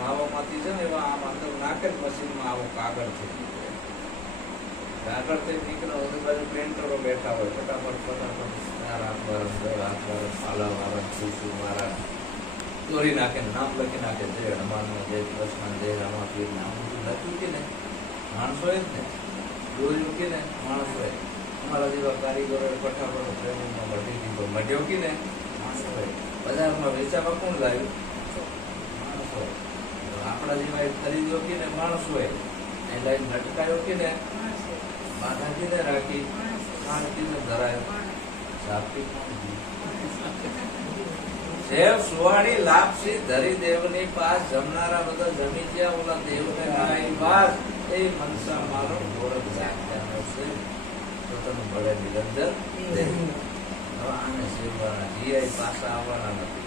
માવામાંથી છે ને એવા આમ અંદર નાખે મશીનમાં આવો કાગળ થઈ નીકળે. કાગળ થઈ નીકળે આજુબાજુ પ્રિન્ટરો બેઠા હોય. ફટાફટ 4 હાથ વાળા, 10 હાથ વાળા, પાલા વાળા, શીશું વાળા દોરી નાખે, નામ લખી નાખે. જય હનુમાન, જય કૃષ્ણ, જય રામાપીર. નામ બધું લખ્યું કે ને માણસો જ ને દોરી મૂકીને માણસો. અમારા જેવા કારીગરો ફટાફટ ટ્રેનિંગમાં મઢી દીધો. મઢ્યો કે ને માણસો. બજારમાં વેચાવા કોણ લાવ્યું? માણસો. આપણા જેવા ખરીદ્યો કે ને માણસ હોય એ લાઈન લટકાયો કે ને બાધા કીને રાખી ખાણ કીને ધરાયો સાપી સેવ સુવાડી લાપસી ધરી દેવની પાસ જમનારા બધા જમી ગયા. ઓલા દેવને નાઈ પાસ એ મનસા મારો ગોરખ જાગ્યાનો છે તો તમે ભળે નિરંજન હવે આને સેવવાના જીઆઈ પાસા આવવાના નથી.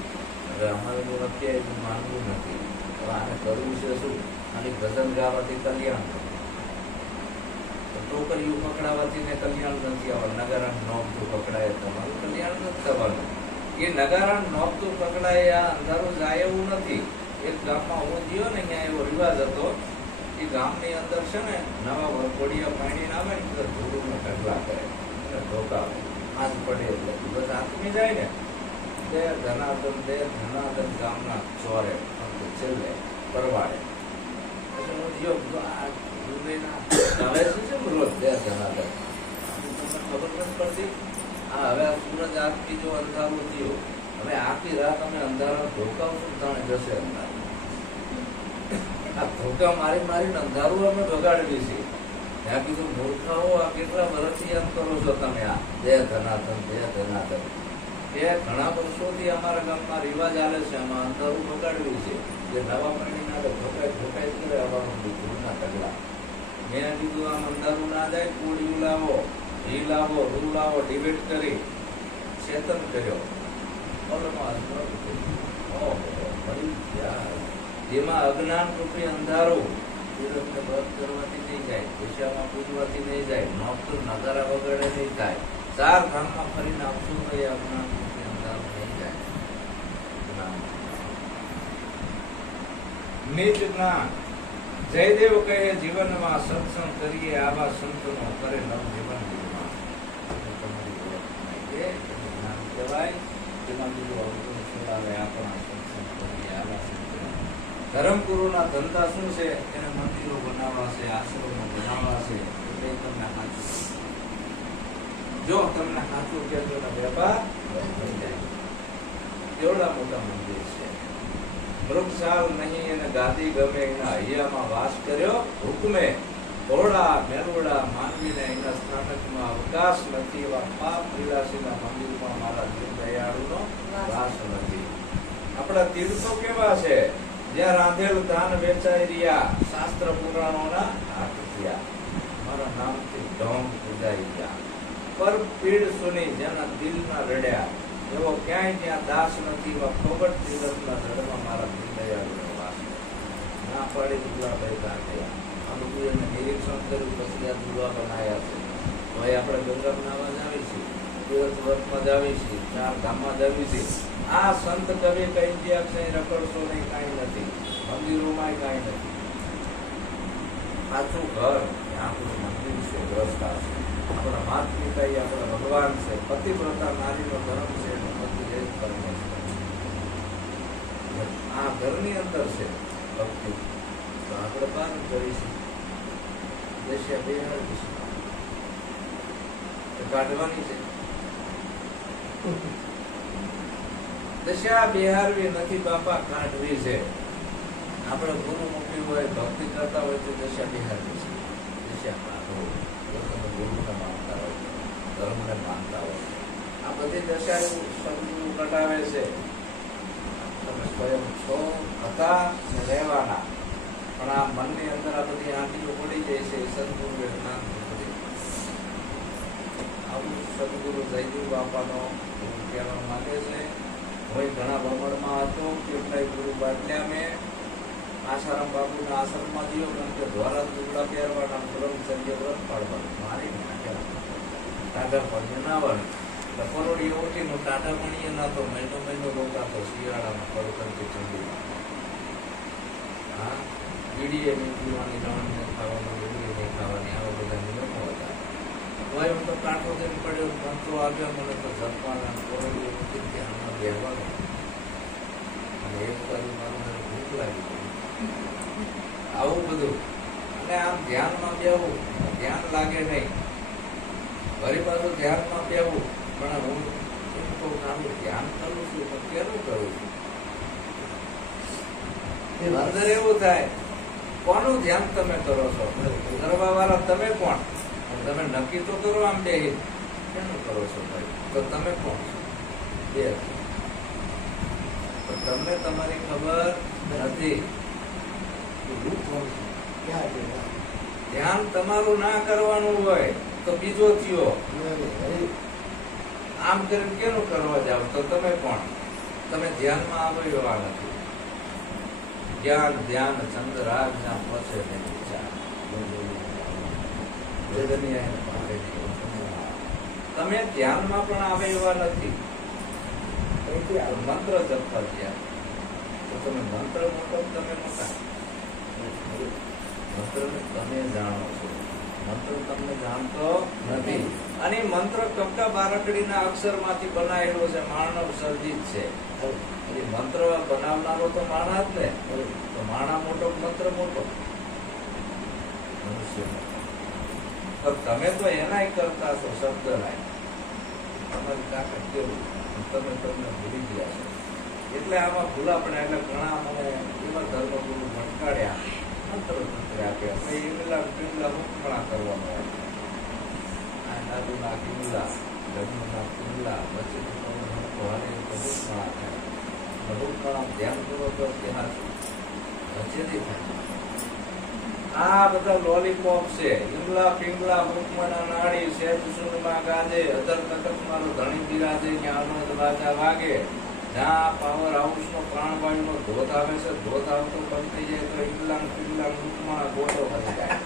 હવે અમારે તો અત્યારે માનવું નથી. આને કરવું છે શું? ખાલી ભજન ગાવાથી કલ્યાણ, ટોકરીઓ પકડાવાથી ને કલ્યાણ નથી આવવાનું. નગારાને નોખતું પકડાય તમારું કલ્યાણ નથી થવાનું. એ નગારાને નોખતું પકડાય આ અંધારું જાય એવું નથી. એક ગામમાં હું ગયો ને અહીંયા એવો રિવાજ હતો. એ ગામની અંદર છે ને નવા વરઘોડિયા પાણીને આવે ને બધા ધૂળને ઢગલા કરે અને ઢોકાવે. હાથ પડે એટલે બસ આથમી જાય ને તે ધનાદન ગામના ચોરે છેલ્લે પરવાડે. પછી હું જો આ ડુંગળીના હવે શું છે રોજ બે ધનાદન તમને ખબર નથી પડતી. આ હવે આ સૂરજ આખી જો અંધારું થયું, હવે આખી રાત અમે અંધારા ધોકાવશું તાણે જશે અંધારું. આ ધોકા મારી મારીને અંધારું અમે બગાડવી છે. મેં કીધું મૂર્ખાઓ આ કેટલા વર્ષથી એમ કરો છો તમે? આ જય ધનાતન જય ધનાતન એ ઘણા વર્ષોથી અમારા ગામમાં રિવાજ આલે છે. આમાં અંધારું બગાડ્યું છે જે નવા પાણીના ઢોકાઈ કરે આવવાનું ધૂળના તગડા. મેં કીધું આમ અંધારું ના જાય, કોળિયું લાવો, ઘી લાવો, રૂ લાવો, ડિબેટ કરી ચેતન કર્યો. જેમાં અજ્ઞાન રૂપી અંધારું તીરથને વ્રત કરવાથી નહીં જાય, દિશામાં પૂજવાથી નહીં જાય, નોકર નગારા વગેરે નહીં થાય, 4 ધામમાં ફરીને આવશું તો એ અજ્ઞાન રૂપી અંધારું નહીં જાય. નિજ જ્ઞાન જયદેવ કહે જીવનમાં સત્સંગ કરીએ આવા સંતનો કરે નવ જીવન નિર્માણ. તમારી ઓળખ એ જ્ઞાન કહેવાય. જેમાં બીજું અવગુણ છોડાવે આપણા સત્સંગ કરીએ આવા સંતનો. ધર્મગુરુના ધંધા શું છે? એને મંદિરો બનાવવા છે, આશ્રમો બનાવવા છે. એટલે તમને સાચું, જો તમને સાચું કહેજો ને વેપાર થઈ જાય. કેવડા મોટા મંદિર છે. વૃક્ષાલ નહીં એને ગાદી ગમે, એના હૈયામાં વાસ કર્યો હુકમે. ઘોડા મેરુડા માનવીને એના સ્થાનકમાં અવકાશ નથી. એવા પાપ વિલાસીના મંદિરમાં મારા દીનદયાળુનો વાસ નથી. આપણા તીર્થો કેવા છે? જ્યાં રાંધેલ ધાન વેચાઈ રહ્યા, શાસ્ત્ર પુરાણોના હાથ થયા, મારા નામથી ઢોંગ પૂજાઈ ગયા. પર પીડ સુની જેના દિલના રડ્યા, એવો ક્યાંય ત્યાં દાસ નથી. એવા ફોગટ તીરથના જળમાં મારા દીનદયાળુનો વાસ. ના પાડી દુલાભાઈ કાઢ્યા. આ બધું એને નિરીક્ષણ કર્યું, પછી આ દુલા બનાયા છે. હવે આપણે ગંગામાં જાવી છીએ, તીરથ વ્રતમાં જાવી છીએ, 4 ધામમાં જાવી છીએ. આ સંત કવિ કઈ ગયા છે રખડશો નહીં, કાંઈ નથી. મંદિરોમાં કાંઈ નથી. સાચું ઘર આપણું મંદિર છે, દ્રષ્ટા છે. આપણા માત પિતા એ આપણા ભગવાન છે. પતિવ્રતા નારીનો ધર્મ છે, પતિ એ ધર્મ છે. આ ઘરની અંદર છે ભક્તિ, તો આપણે પાલન કરીશું. દશા બેહાડીશું, કાઢવાની છે. દશા બેહારવી નથી બાપા, કાઢવી છે. આપણે ગુરુ મૂકી હોય, ભક્તિ કરતા હોય તો દશા બેહારવી છે. દશા કાઢો. તમે ગુરુને માનતા હોય, ધર્મને માનતા હોય, આ બધી દશા એવું સદગુરુ કટાવે છે. તમે સ્વયં છો, હતા ને રહેવાના. પણ આ મનની અંદર આ બધી આંટીઓ પડી જાય છે. સદગુરુ જ્ઞાન આવું સદગુરુ જયદેવ બાપાનો કહેવા માંગે છે. હું ઘણા ભ્રમણમાં હતો, કેટલાય ગુરુ બાટલ્યા મેં. આસારામ બાપુના આશ્રમમાં ગયો, કારણ કે દ્વારા ટુકડા પહેરવાના, બ્રહ્મચર્ય વ્રત પાડવાનું, મારી ટાટા પાણીએ નાવાનું. એટલે પરોડીએ ઉઠીને ટાટા પાણીએ નાતો, મહિનો રોકાતો શિયાળામાં પડકરથી ઠંડીમાં. હા, બીડીએ નહીં પીવાની, રણ નહીં ખાવાનું, બીડીએ નહીં ખાવાની, આવા બધા નિયમો હતા. ભાઈ હું તો કાંઠો થઈને પડ્યો, મંત્રો આવ્યો મને તો જપવાના, પરોડીએ ઉઠીને ધ્યાનમાં બેસવાનું. અને એક બાજુ મારું મને ભૂખ લાગી ગઈ. આવું બધું. અને આમ ધ્યાનમાં બેવું, ધ્યાન લાગે નહીં. ફરી પાછું ધ્યાનમાં બેવું, પણ હું એમ કહું આનું ધ્યાન કરું છું, પણ કેનું કરું છું? અંદર એવું થાય, કોનું ધ્યાન તમે કરો છો? કરવા વાળા તમે કોણ? તમે નક્કી તો કરો આમ બેહી, કેનું કરો છો ભાઈ? તો તમે કોણ છો? બે. તો તમને તમારી ખબર નથી. ધ્યાન તમારું ના કરવાનું હોય તો બીજો થયો. આમ કરીને કેનું કરવા જાવ? તો તમે કોણ? તમે ધ્યાનમાં આવો એવા નથી. જ્ઞાન ધ્યાન ચંદ્ર રાગ ના પછે તમે ધ્યાનમાં પણ આવે એવા નથી. મંત્ર જપતા ધ્યાન, તો તમે મંત્ર મોટો, તમે મોટા. મંત્ર તમે જાણો છો, મંત્ર તમને જાણતો નથી. અને મંત્ર કપકા બારકડીના અક્ષરમાંથી બનાવેલો છે, માનવ સર્જિત છે. મંત્ર બનાવનારો તો માણસ જ ને. તો માણા મોટો, મંત્ર મોટો, મનુષ્ય મોટો. તમે તો એનાય કરતા છો, શબ્દ નાય. તમારી તાકાત કેવું, તમે તમને ભૂલી ગયા છો. એટલે આમાં ભૂલા પડ્યા. એટલે ઘણા મને એવા ધર્મગુરુ ભટકાડ્યા. મંત્ર આપ્યા પછી ઈંગલા પિંગલા રૂકમણા કરવાનો આ નાદુના પિંગલા લગ્નના પિંગલા પછી રૂકમણા થાય રૂકમણા ધ્યાન કરો તો ત્યાં વચ્ચેથી થાય આ બધા લોલીપોપ છે ઈંગલા પિંગલા રૂકમણા નાડી સેજ સુનમાં ગાજે અધર કટક મારો ધણી બિરાજે ન્યાનો રાજા વાગે જ્યાં પાવર હાઉસ નો પ્રાણવાયુ નો ધોધ આવે છે ધોધ આવતો બંધ થઈ જાય તો ઈંગલા પિંગલા રૂકમણા ગોટો બની જાય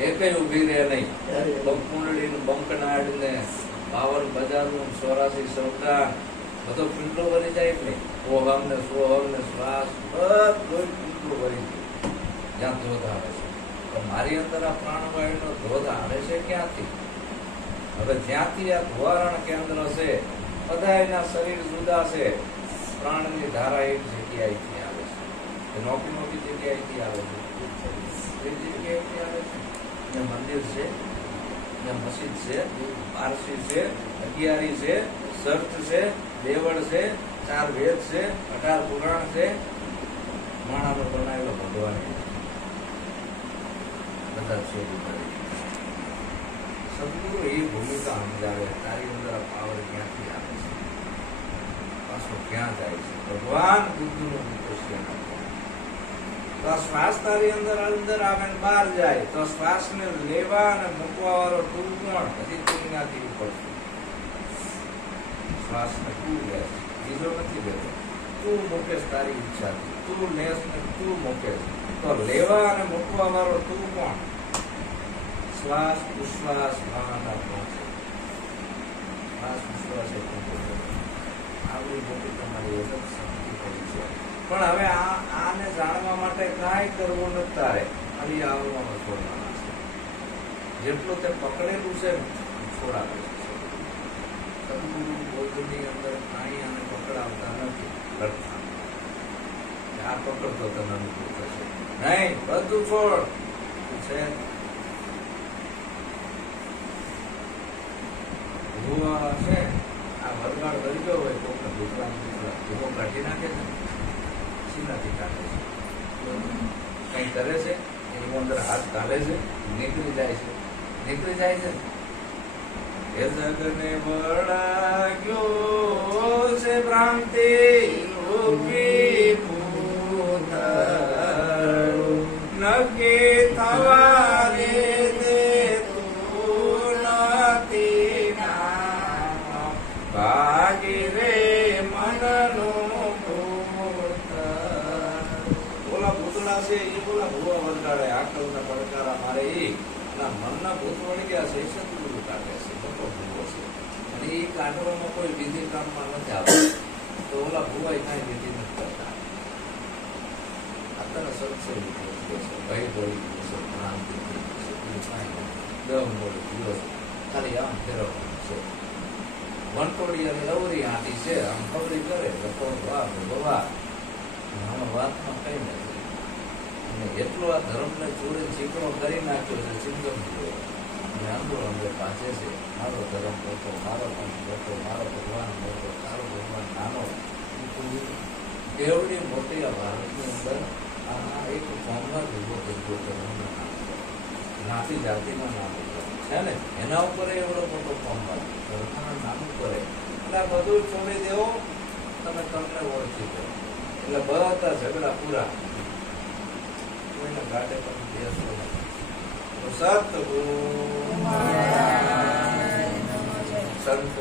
એકય ઉભી રહે નહીં બંકુંડળી નું બંકનાડ ને પાવન બજાર નું 84 સૌદાન બધો પિંડલો બની જાય કે નહીં ઓહમ ને સોહમ ને શ્વાસ બધું પિંડલો બની જાય જ્યાં ધોધ આવે છે તો મારી અંદર આ પ્રાણવાયુ નો ધોધ આવે છે ક્યાંથી હવે જ્યાંથી આ ધોવારણ કેન્દ્ર છે બધાયના શરીર જુદા છે પ્રાણની ધારા એક જગ્યાએથી આવે છે નોકી નોકી જગ્યાએથી આવે છે એક જગ્યાએથી આવે છે ત્યાં મંદિર છે ત્યાં મસ્જિદ છે પારસી છે અગિયારી છે સર્ચ છે દેવળ છે 4 વેદ છે 18 પુરાણ છે માણાનો બનાવેલો ભગવાન બધા શોધી કરે સદગુરુ એ ભૂમિકા સમજાવે તારી અંદર પાવર ક્યાંથી આવે છે પાછો ક્યાં જાય છે ભગવાન બુદ્ધનું વિકસ્ય તો શ્વાસ તારી અંદર અંદર આવે ને બહાર જાય તો શ્વાસને લેવા અને મૂકવા વાળો ટૂલ કોણ હજી તુંગાથી ઉપર શ્વાસને તું લે બીજો નથી લેતો તું મૂકેશ તારી ઈચ્છાથી તું લેશ ને તું મૂકેશ તો લેવા અને મૂકવા વાળો તું કોણ શ્વાસ ઉશ્વાસ ભાવના પહોંચે શ્વાસ ઉશ્વાસ આવડી મોટી તમારી એક જ શક્તિ પડી છે પણ હવે આને જાણવા માટે કાંઈ કરવું નથી તારે ખાલી આવવાનો છોડવાના છે જેટલું તે પકડેલું છે છોડાવે છે સદગુરુ બોધની અંદર કાંઈ આને પકડાવતા નથી લડતા આ પકડતો તને અનુભવ થશે નહીં બધું છોડ છે છે આ વરગાડ કરી ગયો હોય તો દુસરા ધૂમો કાઢી નાખે છે સીનાથી કાઢે છે કઈ કરે છે એની અંદર હાથ કાઢે છે નીકળી જાય છે એ જગને વળાગ્યો છે ભ્રાંતિ રૂપી પૂતળું નક્કી થવા રે દે તું નથી ના ભાગી રે મનનું બોલા ભૂતળા છે એ બોલા ભૂવા વરગાડે આકલના પડકારા મારે એ મનના ભૂત વળી ગયા છે સદગુરુ કાઢે છે મોટો ભૂવો છે અને એ કાઢવામાં કોઈ વિધિ કામમાં નથી આવતું તો ઓલા ભૂવા કાંઈ વિધિ નથી કરતા અત્યારે સત્સંગ છે ભાઈ બોલી છે ભ્રાંતિ દમ બોલી દિવસ ખાલી આમ ફેરવવાનું છે વંટોળી અને અવરી આંટી છે આમ ખબરી કરે તો વાહ ભગવા આમાં વાતમાં કઈ નથી અને એટલો આ ધર્મને ચોરી ચીકણો કરી નાખ્યો છે ચિંતન અને આંદોલન પાછે છે મારો ધર્મ મોટો મારો પંથ મોટો મારો ભગવાન મોટો તારો ભગવાન નાનો એવડી મોટી આ ભારતની અંદર આ એક કોમમાં ભેગો થઈ ગયો ધર્મનું નામ નાતી જાતિના નામ છે ને એના ઉપર એવડો મોટો કોમમાં ધર્મના નામ કરે એટલે આ બધું છોડી દેવો તમે તમને ઓળખી દો એટલે બધા ઝઘડા પૂરા ગાડે પણ બેસવો નથી સતગુરુ સંત